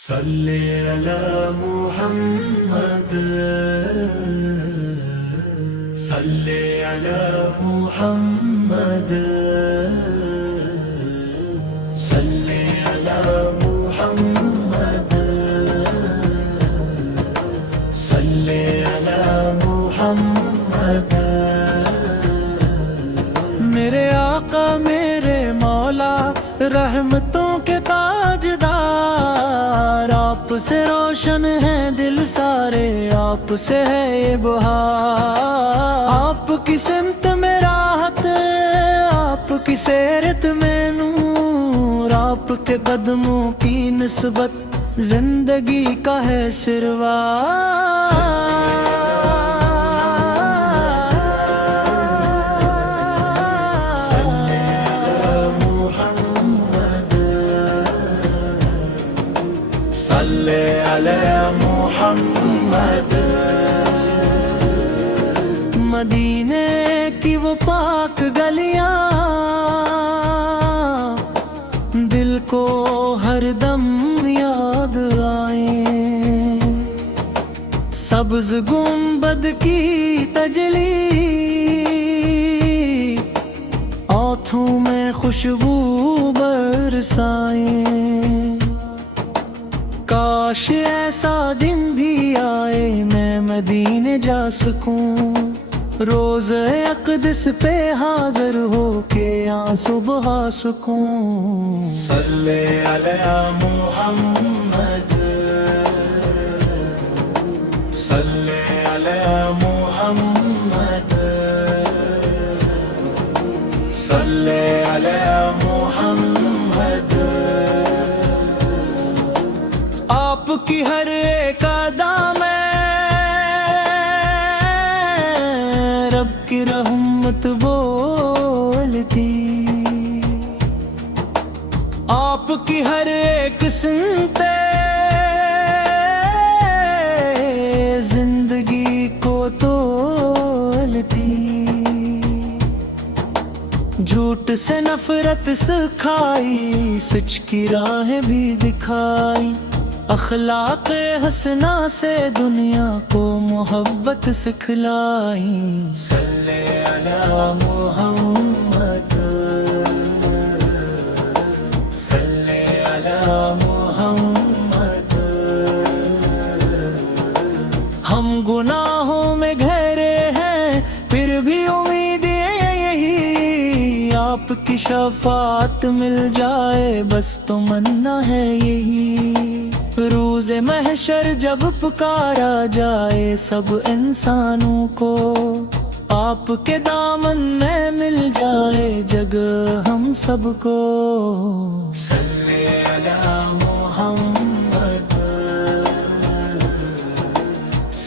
صلی علی محمد، صلی علی محمد، صلی علی محمد، صلی علی محمد۔ میرے آقا میرے مولا رحمتوں کے تاجدار، آپ سے روشن ہے دل سارے، آپ سے ہے یہ بہار۔ آپ کی سمت میں راحت، آپ کی سیرت میں نور، آپ کے قدموں کی نسبت زندگی کا ہے سروار۔ صلی علی محمد۔ مدینے کی وہ پاک گلیاں دل کو ہر دم یاد آئیں، سبز گنبد کی تجلی آنکھوں میں خوشبو برسائیں۔ کاش ایسا دن بھی آئے میں مدینے جا سکوں، روز اقدس پہ حاضر ہو کے آنسو بہا سکوں۔ صلی علی محمد، صلی علی محمد، صلی علی محمد۔ آپ کی ہر ایک ادا میں رب کی رحمت بولتی، آپ کی ہر ایک سنتے زندگی کو تولتی، جھوٹ سے نفرت سکھائی، سچ کی راہ بھی دکھائی، اخلاق حسنہ سے دنیا کو محبت سکھلائی۔ صلی علی محمد، صلی علی محمد۔ ہم گناہوں میں گہرے ہیں پھر بھی امید یہی، آپ کی شفاعت مل جائے بس تمنا ہے یہی۔ روز محشر جب پکارا جائے سب انسانوں کو، آپ کے دامن میں مل جائے جگہ ہم سب کو۔ صلی علی محمد،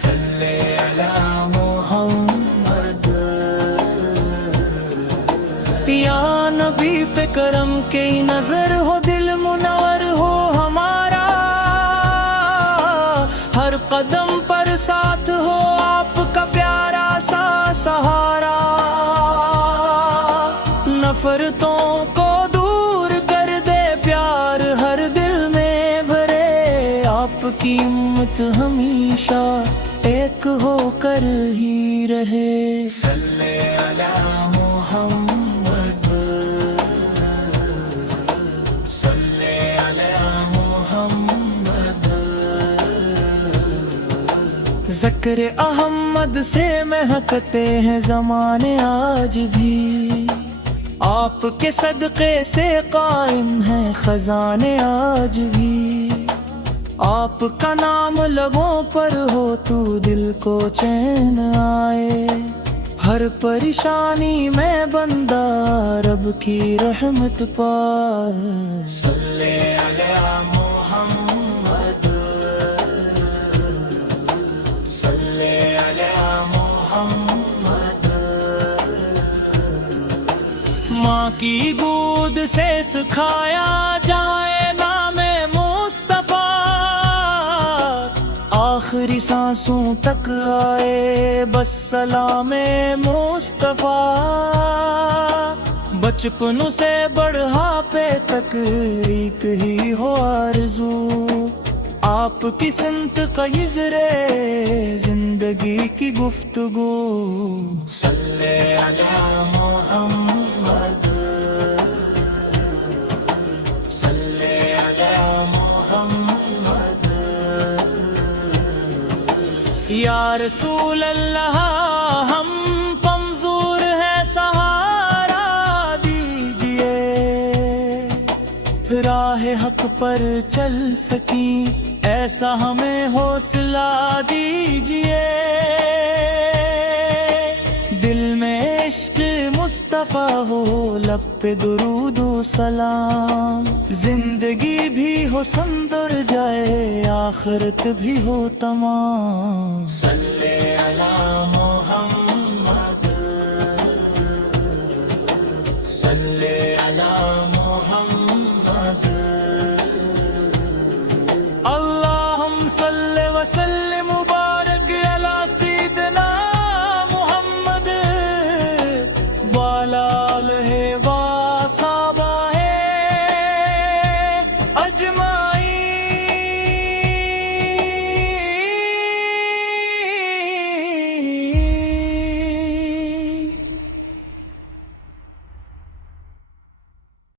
صلی علی محمد۔ یا نبی فکرم کی نظر ہو، دل منور ہو ہمارا، ہر قدم پر ساتھ ہو آپ کا پیارا سا سہارا، نفرتوں کو دور کر دے پیار ہر دل میں بھرے، آپ کی امت ہمیشہ ایک ہو کر ہی رہے۔ صلی علی محمد، صلی علی محمد۔ ذکر احمد سے مہکتے ہیں زمانے آج بھی، آپ کے صدقے سے قائم ہیں خزانے آج بھی، آپ کا نام لبوں پر ہو تو دل کو چین آئے، ہر پریشانی میں بندہ رب کی رحمت پائے۔ صلی علی محمد، صلی علی محمد۔ ماں کی گود سے سکھایا جائے نام مصطفیٰ، آخری سانسوں تک آئے بس سلام مصطفیٰ، بچپن سے بڑھاپے تک ایک ہی ہو آرزو، آپ کی سمت قیزرے زندگی کی گفتگو صلی علی محمد صلی علی محمد یا رسول اللہ ہم کمزور ہیں سہارا دیجئے راہ حق پر چل سکیں ایسا ہمیں حوصلہ دیجئے دل میں عشق مصطفیٰ ہو لب پہ درود و سلام زندگی بھی ہو سمندر جائے آخرت بھی ہو تمام صلی علی محمد صلی علی محمد اللہم صلی وسلم